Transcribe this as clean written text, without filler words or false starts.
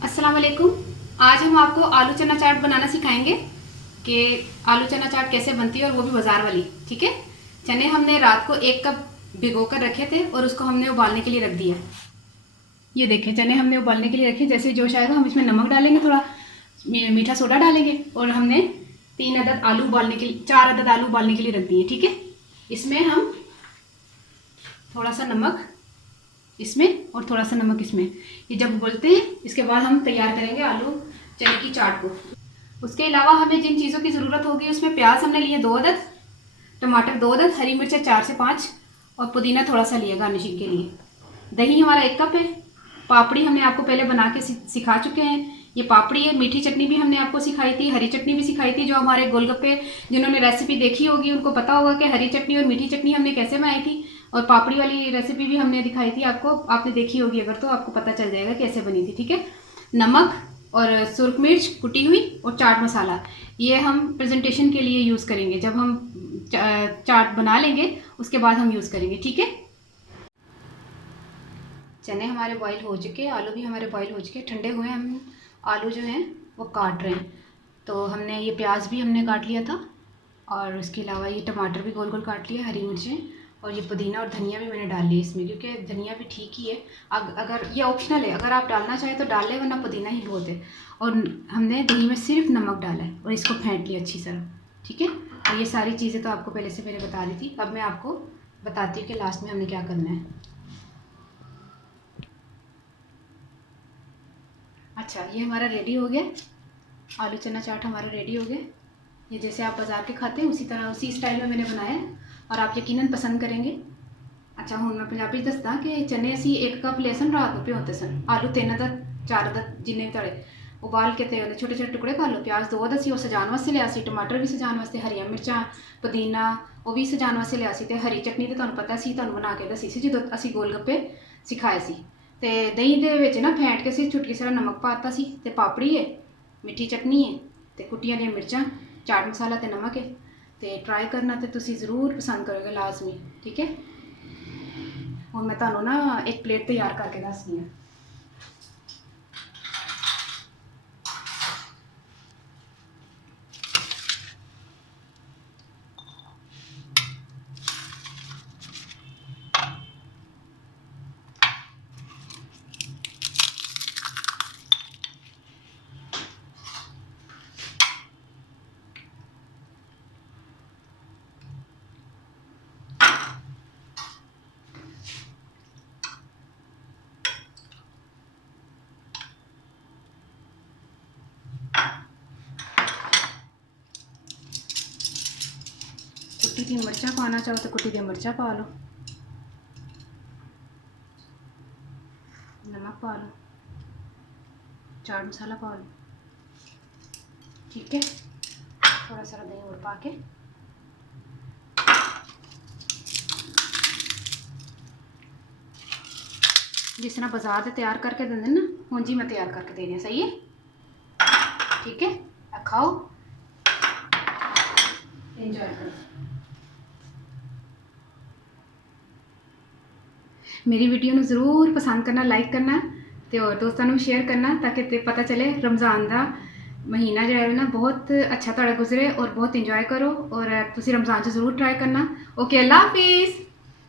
अस्सलाम वालेकुम। आज हम आपको आलू चना चाट बनाना सिखाएंगे कि आलू चना चाट कैसे बनती है और वो भी बाज़ार वाली। ठीक है। चने हमने रात को 1 कप भिगो कर रखे थे और उसको हमने उबालने के लिए रख दिया। ये देखें, चने हमने उबालने के लिए रखे। जैसे जोश आएगा हम इसमें नमक डालेंगे, थोड़ा मीठा सोडा डालेंगे और हमने 3 अदद आलू उबालने के लिए 4 अदद आलू उबालने के लिए रख दिए। ठीक है। इसमें हम थोड़ा सा नमक इसमें और थोड़ा सा नमक इसमें, ये जब उबलते हैं इसके बाद हम तैयार करेंगे आलू चने की चाट को। उसके अलावा हमें जिन चीज़ों की ज़रूरत होगी उसमें प्याज हमने लिए 2 अदद, टमाटर 2 अदद, हरी मिर्चें 4 से 5 और पुदीना थोड़ा सा लिया गार्निशिंग के लिए। दही हमारा 1 कप है। पापड़ी हमने आपको पहले बना के सिखा चुके हैं। ये पापड़ी है। मीठी चटनी भी हमने आपको सिखाई थी, हरी चटनी भी सिखाई थी। जो हमारे गोलगप्पे जिन्होंने रेसिपी देखी होगी उनको पता होगा कि हरी चटनी और मीठी चटनी हमने कैसे बनाई थी, और पापड़ी वाली रेसिपी भी हमने दिखाई थी आपको, आपने देखी होगी अगर तो आपको पता चल जाएगा कैसे बनी थी। ठीक है। नमक और सुरख मिर्च कुटी हुई और चाट मसाला, ये हम प्रेजेंटेशन के लिए यूज़ करेंगे। जब हम चाट बना लेंगे उसके बाद हम यूज़ करेंगे। ठीक है। चने हमारे बॉईल हो चुके, आलू भी हमारे बॉईल हो चुके, ठंडे हुए। हम आलू जो हैं वो काट रहे हैं। तो हमने ये प्याज भी हमने काट लिया था और उसके अलावा ये टमाटर भी गोल गोल काट लिया, हरी मिर्चें और ये पुदीना और धनिया भी मैंने डाल लिया इसमें, क्योंकि धनिया भी ठीक ही है। अगर ये ऑप्शनल है, अगर आप डालना चाहें तो डाल लें, वरना पुदीना ही बहुत है। और हमने दही में सिर्फ नमक डाला है और इसको फेंट लिया अच्छी तरह। ठीक है। और ये सारी चीज़ें तो आपको पहले से मैंने बता दी थी। अब मैं आपको बताती हूँ कि लास्ट में हमने क्या करना है। अच्छा, ये हमारा रेडी हो गया। आलू चना चाट हमारा रेडी हो गया। ये जैसे आप बाज़ार के खाते हैं उसी तरह उसी स्टाइल में मैंने बनाया है और आप यकीनन पसंद करेंगे। अच्छा, हूँ मैं पंजाबी दसदा कि चने असी 1 कप लेसन रात को भिगोते सन। आलू 3 अदद 4 अदद जिन्ने भी तड़े उबाल के ते छोटे छोटे टुकड़े कर लो। प्याज 2 अदद सी, वो सजाने वास्ते लिया सी। टमाटर भी सजाने वास्ते, हरियां मिर्चां, पुदीना वो भी सजाने वास्ते लिया सी। ते हरी चटनी तो तुहानूं पता सी, तुहानूं बना के दसी सी जदों असी गोलगप्पे सिखाए सी। ते दही दे विच ना फेंट के असीं चुटकी सारा नमक पाता सी। ते पापड़ी है, मिठी चटनी है, ते कुट्टियां दियां मिर्चां, चाट मसाला ते नमक है। तो ट्राई करना तो तुसी ज़रूर पसंद करोगे लाजमी। ठीक है। और मैं तुहानूं ना एक प्लेट तैयार करके दसदी हां। कुट्टी दी मिर्चां पाना चाहो तो कुट्टी दी मिर्चां पा लो, नमक पा लो, चाट मसाला पा लो। ठीक है। थोड़ा सा दही और पा के जिस तरह बाजार से तैयार करके देंगे ना, उंज ही मैं तैयार करके देनी। सही है। ठीक है। खाओ, एंजॉय करो। मेरी वीडियो में ज़रूर पसंद करना, लाइक करना तो दोस्तों में शेयर करना, ताकि पता चले रमज़ान का महीना जो है ना बहुत अच्छा तुहाड़ा गुजरे और बहुत इंजॉय करो। और तुसी रमज़ान च ज़रूर ट्राई करना। ओके, अल्लाह हाफिज़।